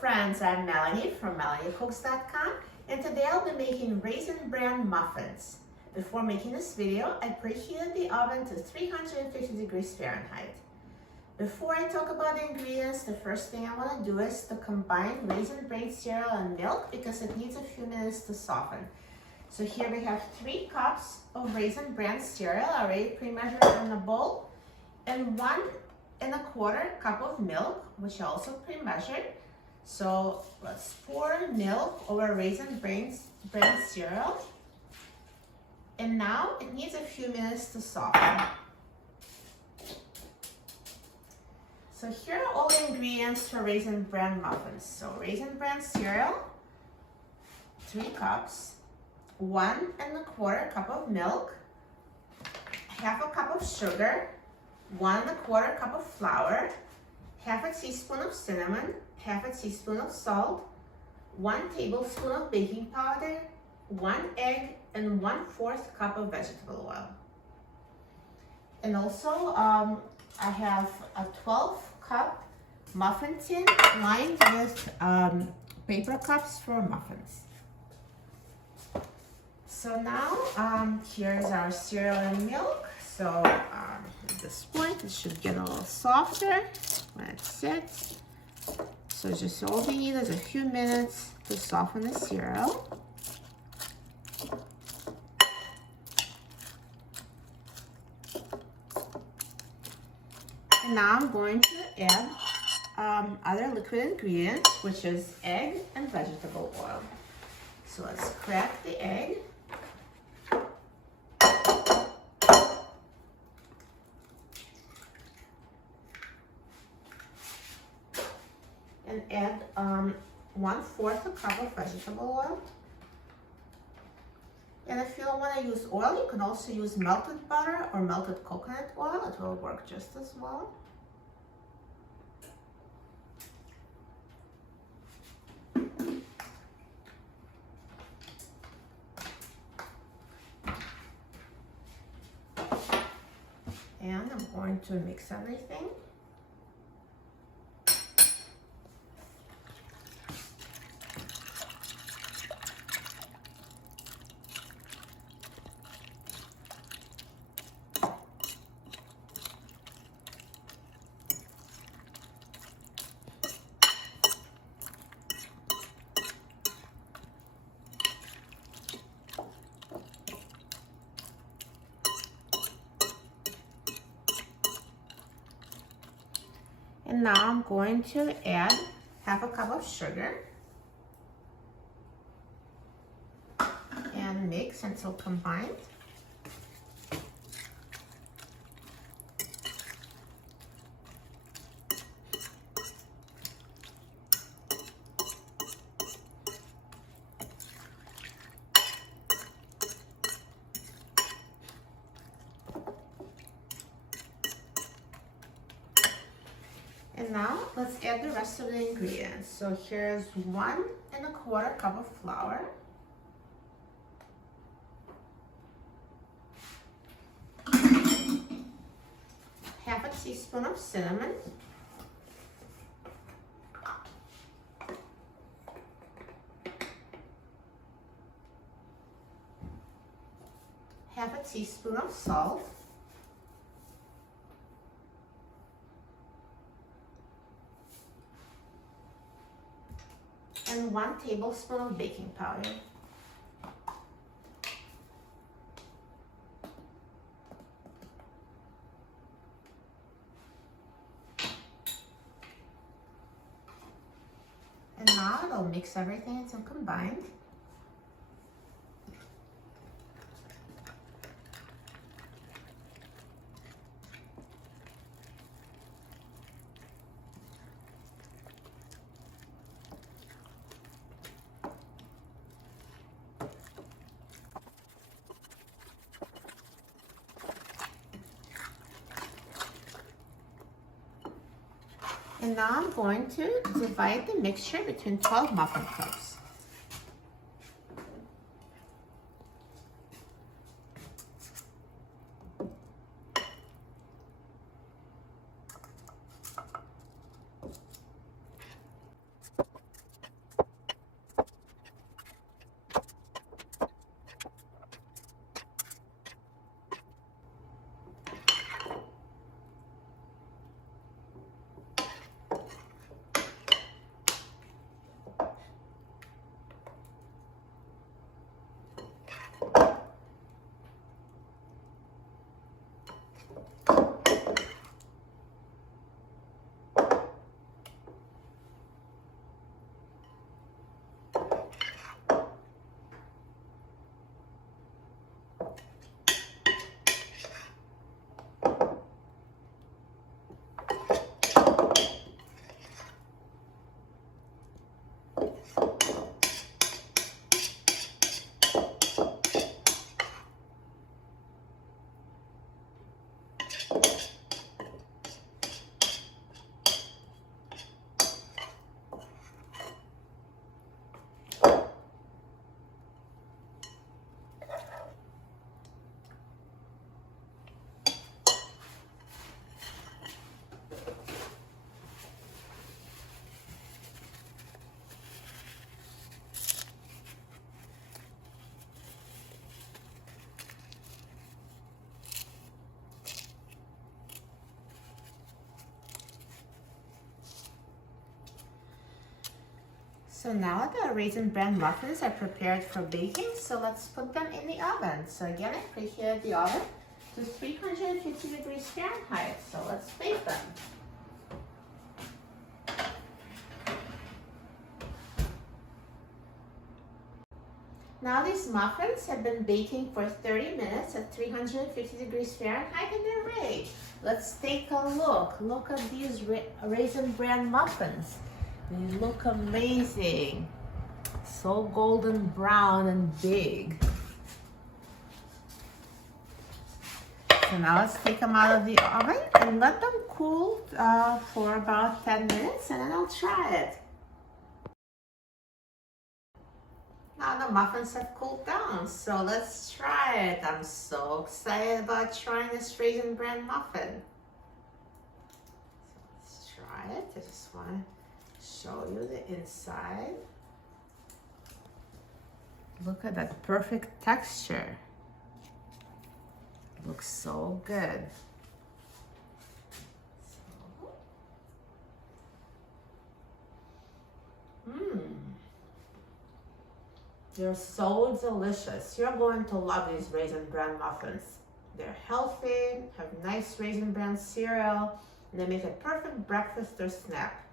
friends, I'm Melanie from MelanieCooks.com, and today I'll be making Raisin Bran Muffins. Before making this video, I preheated the oven to 350 degrees Fahrenheit. Before I talk about the ingredients, the first thing I want to do is to combine Raisin Bran cereal and milk because it needs a few minutes to soften. So here we have 3 cups of Raisin Bran cereal already pre-measured in a bowl, and 1¼ cup of milk, which I also pre-measured. So let's pour milk over Raisin Bran cereal. And now it needs a few minutes to soften. So here are all the ingredients for Raisin Bran Muffins. So Raisin Bran cereal, 3 cups, 1¼ cup of milk, ½ cup of sugar, 1¼ cup of flour, ½ teaspoon of cinnamon, ½ teaspoon of salt, 1 tablespoon of baking powder, 1 egg, and 1/4 cup of vegetable oil. And also, I have a 12-cup muffin tin lined with paper cups for muffins. So now, here's our cereal and milk. So at this point, it should get a little softer when it sits. So just all we need is a few minutes to soften the cereal. And now I'm going to add other liquid ingredients, which is egg and vegetable oil. So let's crack the egg. And add 1/4 cup of vegetable oil. And if you don't want to use oil, you can also use melted butter or melted coconut oil. It will work just as well. And I'm going to mix everything. And now I'm going to add ½ cup of sugar and mix until combined. And now let's add the rest of the ingredients. So here's 1¼ cup of flour, ½ teaspoon of cinnamon, ½ teaspoon of salt, and 1 tablespoon of baking powder. And now I'll mix everything until combined. And now I'm going to divide the mixture between 12 muffin cups. So now the Raisin Bran Muffins are prepared for baking, so let's put them in the oven. So again, I preheated the oven to 350 degrees Fahrenheit, so let's bake them. Now these muffins have been baking for 30 minutes at 350 degrees Fahrenheit and they're ready. Let's take a look. Look at these Raisin Bran Muffins. They look amazing. So golden brown and big. So now let's take them out of the oven and let them cool for about 10 minutes and then I'll try it. Now the muffins have cooled down, so let's try it. I'm so excited about trying this Raisin Bran muffin. So let's try it. I just want to show you the inside. Look at that perfect texture. It looks so good. They're so delicious. You're going to love these Raisin Bran muffins. They're healthy, have nice Raisin Bran cereal, and they make a perfect breakfast or snack.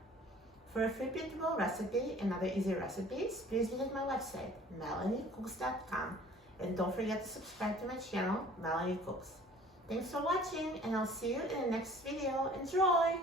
For a repeatable recipe and other easy recipes, please visit my website, melaniecooks.com. And don't forget to subscribe to my channel, Melanie Cooks. Thanks for watching, and I'll see you in the next video. Enjoy!